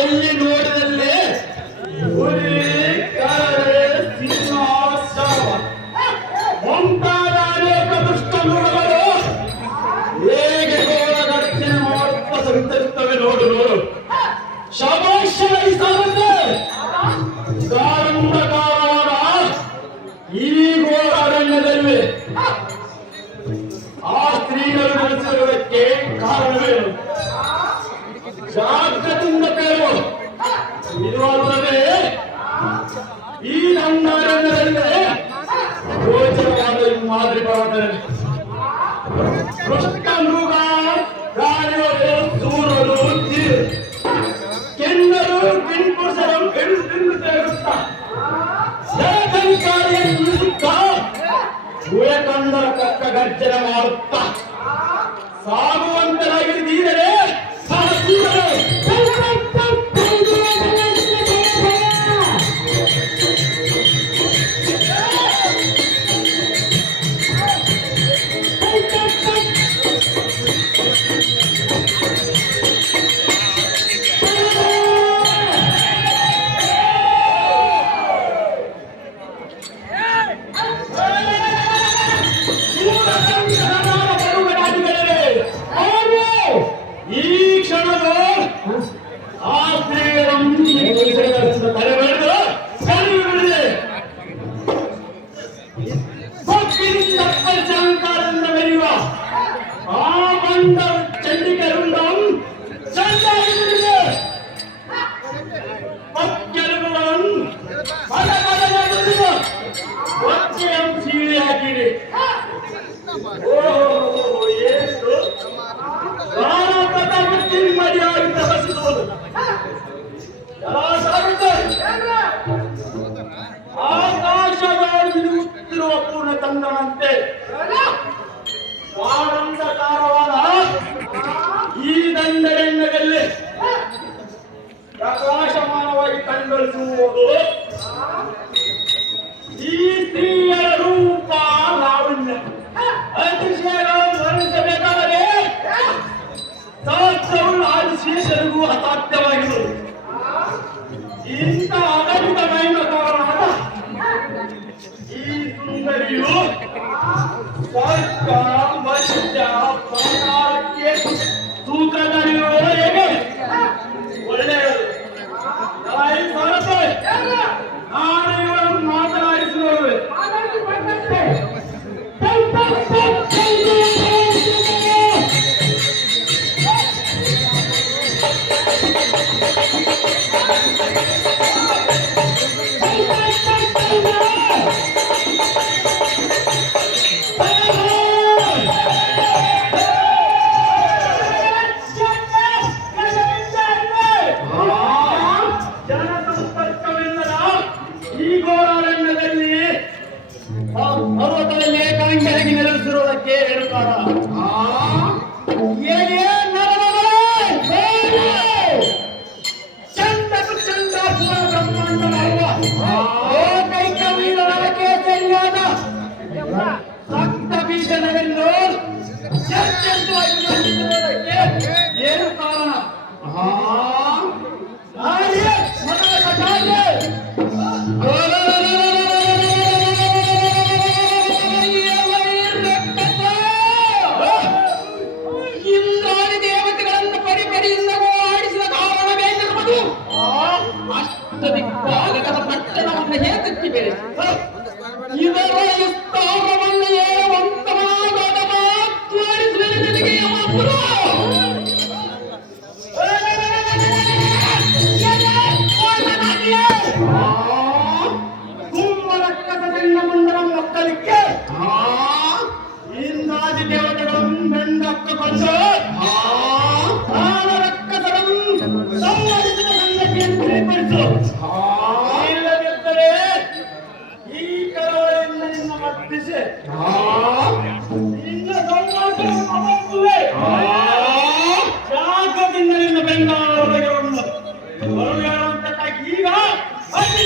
ಎಲ್ಲಿ ನೋಡಿದಲ್ಲಿ ಹುಲಿ ಕರಡೆ ಸಿಂಹ ಮುಂತಾದ ಅನೇಕ ದುಷ್ಟ ಮೃಗಗಳು ಹೇಗೆ ಘೋರ ಗರ್ಜನೆ ಮಾಡುತ್ತಾ ಸಂಚರಿಸುತ್ತವೆ. ನೋಡು ನೋಡು, ಶಬಾಷ್ ಸಾಲದೆ ಗಾಢಂಧಕಾರವಾದ ಈ ಘೋರ ಅರಣ್ಯದಲ್ಲಿ ಆ ಸ್ತ್ರೀಗಳು ನೆಲೆಸಿರುವುದಕ್ಕೆ ಕಾರಣವೇನು? ಜಾಗ್ರತೆಯಿಂದ ಕೇಳು. ಇದು ಅಲ್ಲದೆ ಈ ದಂಡಾರಣ್ಯದಲ್ಲಿ ಗೋಚರವಾದ ಮಾದರಿ ಬರುತ್ತದೆ. ಕೃಷ್ಣ ಮೃಗ ಪ್ರಾಣಿಗಳು ಸೂರರು ಕೆಂಡರು ಕಿಂಪುರುಷರು ಬೆಳೆಸುತ್ತಾ ಕಂದರ ಪಕ್ಕ ಗರ್ಜನೆ ಮಾಡುತ್ತಾ ಸಾಗುವಂತರಾಗಿದ್ದೀರೇ ಆಕಾಶದಲ್ಲಿರುತ್ತಿರುವ ಪೂರ್ಣ ಚಂದ್ರನಂತೆ ಆನಂದಕಾರವಾದ ಈ ದಂಡರಣ್ಯದಲ್ಲಿ ಪ್ರಕಾಶಮಾನವಾಗಿ ಕಂಗೊಳಿಸುವುದು ಈ ಸ್ತ್ರೀಯರ ರೂಪ ಲಾವಣ್ಯ. ಅತಿಶಯಗಳನ್ನು ವರ್ಣಿಸಬೇಕಾದರೆ ಸಹಸ್ರವು ಆದಿಶೇಷರಿಗೂ ಅಸಾಧ್ಯವಾಗಿರುವುದು. ಇಂಥ ಅಗಣಿತ ಮಹಿಮಕಾರನಾದ ಈ ಸುಂದರಿಯು ಸ್ವರ್ಗ ಮಧ್ಯ ಪಾತಾಳಕ್ಕೆ ಸೂತ್ರದಲ್ಲಿರುವ ಹೇಗೆ ಒಳ್ಳೆಯದು. ನಾನು ಇವರನ್ನು ಮಾತನಾಡಿಸಿ ನೋಡುವೆ. ಪರ್ವತದಲ್ಲಿ ಏಕಾಂಗಿಯಾಗಿ ನೆಲೆಸಿರುವುದಕ್ಕೆ ಏನು ಕಾರಣ? ಚಂದಕು ಚಂದ ಪೂರ ಬ್ರಹ್ಮಾಂಡವಲ್ಲ ಏಕೈಕ ವೀರನಕ್ಕೆ ಸರಿಯಾದ ರಕ್ತ ಬೀಜನವೆಂದು ಏನು ಕಾರಣ? ಮೊದಲ ಕಥಾಗೆ ದಿಕ್ಪಾಲಕದ ಪಟ್ಟಣವನ್ನು ಹೇತಕ್ಕೆ ಬೆಳೆಸಿ ಇದರ ವಿಸ್ತಾರವನ್ನು ಏರುವಂತವಾದ ಮಾತನಾಡಿಸುವೆ ನನಗೆ ಯಮಪುರ. ಕುಂಭರಕ್ಕಸದಿಂದ ಮುಂದರ ಮಕ್ಕಳಿಗೆ ಇಂದಾದಿ ದೇವತೆಗಳನ್ನು ಬೆಂಡಕ್ಕಕೊಂಡು ರಕ್ಕಸರನ್ನು ಸಂವರಿಸಿದ ಸಂಗತಿಯನ್ನು ತಿಳಿಪಡಿಸು. ಇಲ್ಲದಿದ್ದರೆ ಈ ಕರಾಳಿಂದ ನಿನ್ನ ಮಟ್ಟಿಸಿ ನಿನ್ನ ಸಂವಾದವನ್ನು ಅಮರ್ಸುವೆ. ಶಾಖದಿಂದ ನಿನ್ನ ಬೆಂಗಾಳೊಳಗೆ ಬರುವಂತಕ್ಕಾಗಿ ಈಗ ಅತಿ